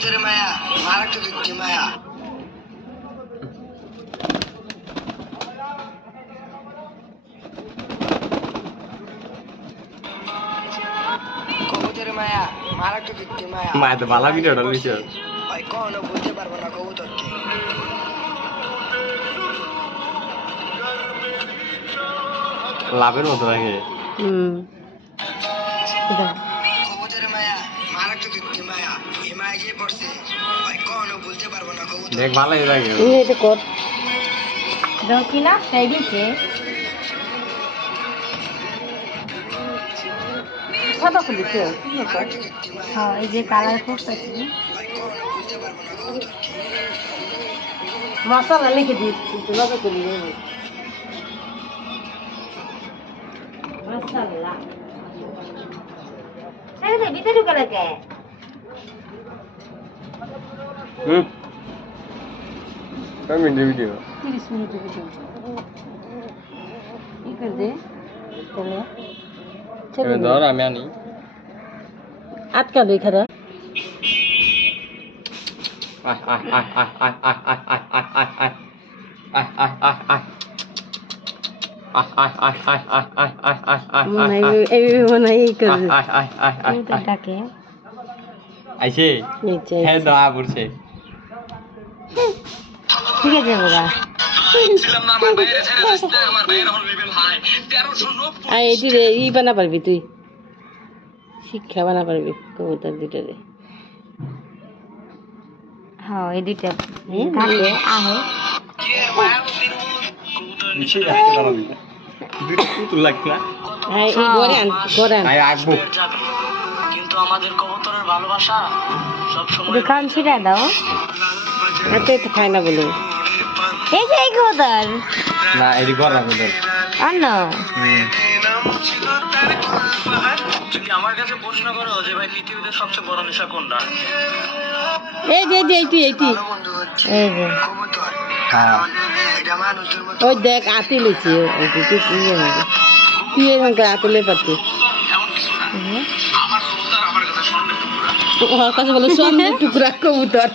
কবুতরের মায়া মারাত্মক যুক্তি মায়া কবুতরের মায়া মারাত্মক যুক্তি মায়া মায়া তো ভালো ভিডিওটা লিখছে ভাই কখনো বুঝতে পারবো না কবুতরকে লাভের মতো লাগে কবুতরের মায়া মারাত্মক যুক্তি মায়া এই মায়া যে পড়ছে ভাই কখনো বুঝতে পারবো না কবুতর দেখ ভালোই লাগে এটা কর দাও কি না তাই দিছে কত খুলেছে হ্যাঁ এই যে কালার করতেছি মশলা লিখে দিচ্ছি তোমাকে তুলি দেবো মশলা ভিতরে ঢুকে লাগে কয় মিনিটের ভিডিও 30 মিনিটের ভিডিও কি করে দে চলে ধর আমি আনি আটকা দে খারা আইছে হ্যাঁ দোয়া করছে ঠিক আছে বাবা এটি রে ই বানা পারবি তুই শিক্ষা বানা পারবি কবুতর দুটারে হ্যাঁ এই দুইটা থাকে আহে কিন্তু আমাদের কবুতরের ভালোবাসা সবসময় দোকান ছিড়া দাও এতে তো খায় না বলে এই যে এই কবুতর না এটি করা কবুতর অন্য যদি আমার কাছে প্রশ্ন করো যে ভাই পৃথিবীতে সবচেয়ে বড় নেশা কোনটা এই যে এইটি এই যে কবুতর এটা মানুষের মতো ওই দেখ আতি লইছি তুই এরকম করে আতলে পারতি আমার কবুতর আমার কাছে স্বর্ণের টুকরা ওর কাছে বলে স্বর্ণের টুকরা কবুতর